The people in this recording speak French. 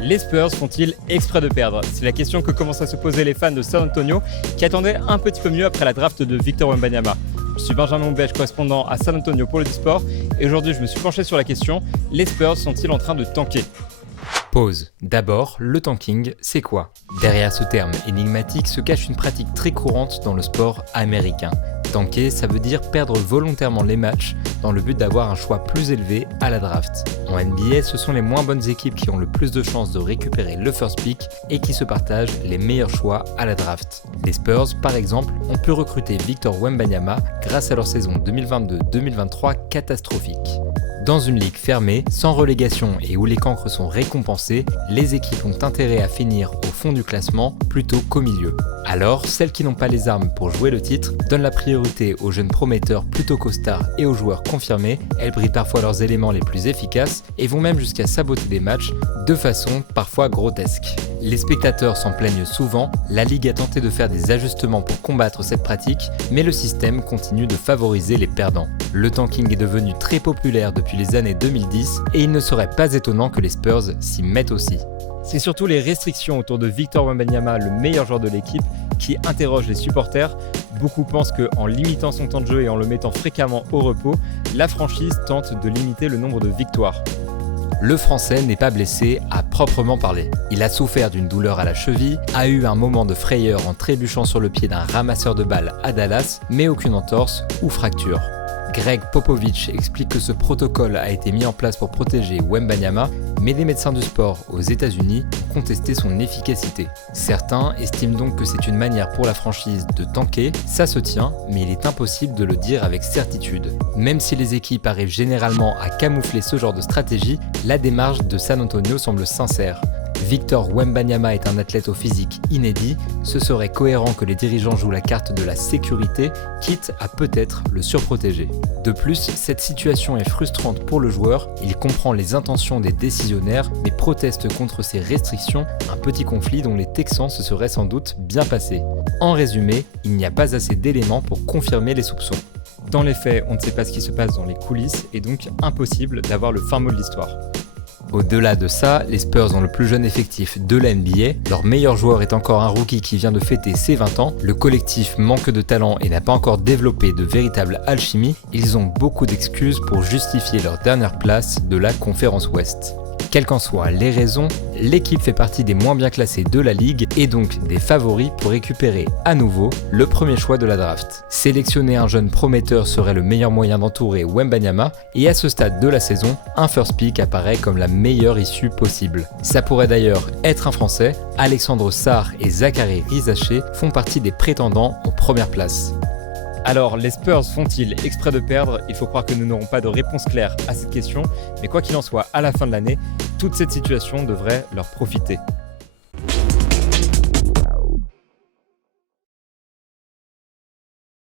Les Spurs font-ils exprès de perdre? C'est la question que commencent à se poser les fans de San Antonio qui attendaient un petit peu mieux après la draft de Victor Wembanyama. Je suis Benjamin Houbèche, correspondant à San Antonio pour le Disport, et aujourd'hui je me suis penché sur la question: les Spurs sont-ils en train de tanker? Pause. D'abord, le tanking, c'est quoi? Derrière ce terme énigmatique se cache une pratique très courante dans le sport américain. Tanker, ça veut dire perdre volontairement les matchs dans le but d'avoir un choix plus élevé à la draft. En NBA, ce sont les moins bonnes équipes qui ont le plus de chances de récupérer le first pick et qui se partagent les meilleurs choix à la draft. Les Spurs, par exemple, ont pu recruter Victor Wembanyama grâce à leur saison 2022-2023 catastrophique. Dans une ligue fermée, sans relégation et où les cancres sont récompensés, les équipes ont intérêt à finir au fond du classement plutôt qu'au milieu. Alors, celles qui n'ont pas les armes pour jouer le titre donnent la priorité aux jeunes prometteurs plutôt qu'aux stars et aux joueurs confirmés. Elles brident parfois leurs éléments les plus efficaces et vont même jusqu'à saboter des matchs de façon parfois grotesque. Les spectateurs s'en plaignent souvent, la ligue a tenté de faire des ajustements pour combattre cette pratique, mais le système continue de favoriser les perdants. Le tanking est devenu très populaire depuis les années 2010 et il ne serait pas étonnant que les Spurs s'y mettent aussi. C'est surtout les restrictions autour de Victor Wembanyama, le meilleur joueur de l'équipe, qui interrogent les supporters. Beaucoup pensent qu'en limitant son temps de jeu et en le mettant fréquemment au repos, la franchise tente de limiter le nombre de victoires. Le Français n'est pas blessé à proprement parler. Il a souffert d'une douleur à la cheville, a eu un moment de frayeur en trébuchant sur le pied d'un ramasseur de balles à Dallas, mais aucune entorse ou fracture. Greg Popovich explique que ce protocole a été mis en place pour protéger Wembanyama, mais des médecins du sport aux États-Unis ont contesté son efficacité. Certains estiment donc que c'est une manière pour la franchise de tanker, ça se tient, mais il est impossible de le dire avec certitude. Même si les équipes arrivent généralement à camoufler ce genre de stratégie, la démarche de San Antonio semble sincère. Victor Wembanyama est un athlète au physique inédit, ce serait cohérent que les dirigeants jouent la carte de la sécurité, quitte à peut-être le surprotéger. De plus, cette situation est frustrante pour le joueur, il comprend les intentions des décisionnaires, mais proteste contre ces restrictions, un petit conflit dont les Texans se seraient sans doute bien passés. En résumé, il n'y a pas assez d'éléments pour confirmer les soupçons. Dans les faits, on ne sait pas ce qui se passe dans les coulisses et donc impossible d'avoir le fin mot de l'histoire. Au-delà de ça, les Spurs ont le plus jeune effectif de la NBA, leur meilleur joueur est encore un rookie qui vient de fêter ses 20 ans, le collectif manque de talent et n'a pas encore développé de véritable alchimie, ils ont beaucoup d'excuses pour justifier leur dernière place de la conférence Ouest. Quelles qu'en soient les raisons, l'équipe fait partie des moins bien classés de la ligue et donc des favoris pour récupérer à nouveau le premier choix de la draft. Sélectionner un jeune prometteur serait le meilleur moyen d'entourer Wembanyama et à ce stade de la saison, un first pick apparaît comme la meilleure issue possible. Ça pourrait d'ailleurs être un Français, Alexandre Sarr et Zachary Rizaché font partie des prétendants aux premières places. Alors, les Spurs font-ils exprès de perdre? Il faut croire que nous n'aurons pas de réponse claire à cette question, mais quoi qu'il en soit, à la fin de l'année, toute cette situation devrait leur profiter.